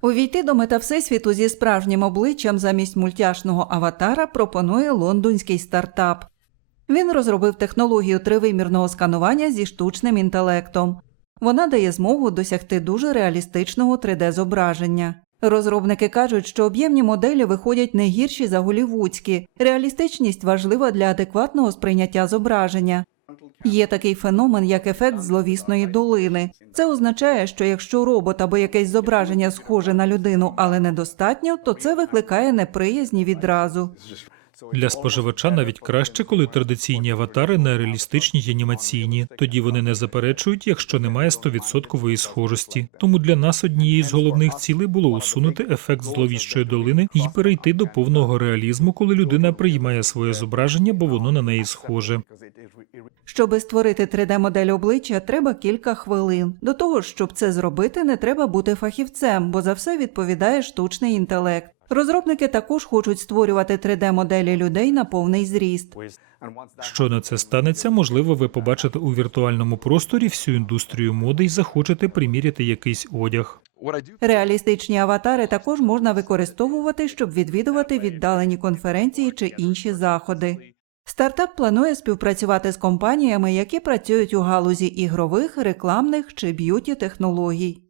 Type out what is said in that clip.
Увійти до метавсесвіту зі справжнім обличчям замість мультяшного аватара пропонує лондонський стартап. Він розробив технологію тривимірного сканування зі штучним інтелектом. Вона дає змогу досягти дуже реалістичного 3D-зображення. Розробники кажуть, що об'ємні моделі виходять не гірші за голівудські. Реалістичність важлива для адекватного сприйняття зображення. Є такий феномен, як ефект зловісної долини. Це означає, що якщо робот або якесь зображення схоже на людину, але недостатньо, то це викликає неприязні відразу. Для споживача навіть краще, коли традиційні аватари не реалістичні й анімаційні. Тоді вони не заперечують, якщо немає 100% схожості. Тому для нас однією з головних цілей було усунути ефект зловіщої долини і перейти до повного реалізму, коли людина приймає своє зображення, бо воно на неї схоже. Щоби створити 3D-модель обличчя, треба кілька хвилин. До того щоб це зробити, не треба бути фахівцем, бо за все відповідає штучний інтелект. Розробники також хочуть створювати 3D-моделі людей на повний зріст. Що на це станеться, можливо, ви побачите у віртуальному просторі всю індустрію моди і захочете приміряти якийсь одяг. Реалістичні аватари також можна використовувати, щоб відвідувати віддалені конференції чи інші заходи. Стартап планує співпрацювати з компаніями, які працюють у галузі ігрових, рекламних чи б'юті технологій.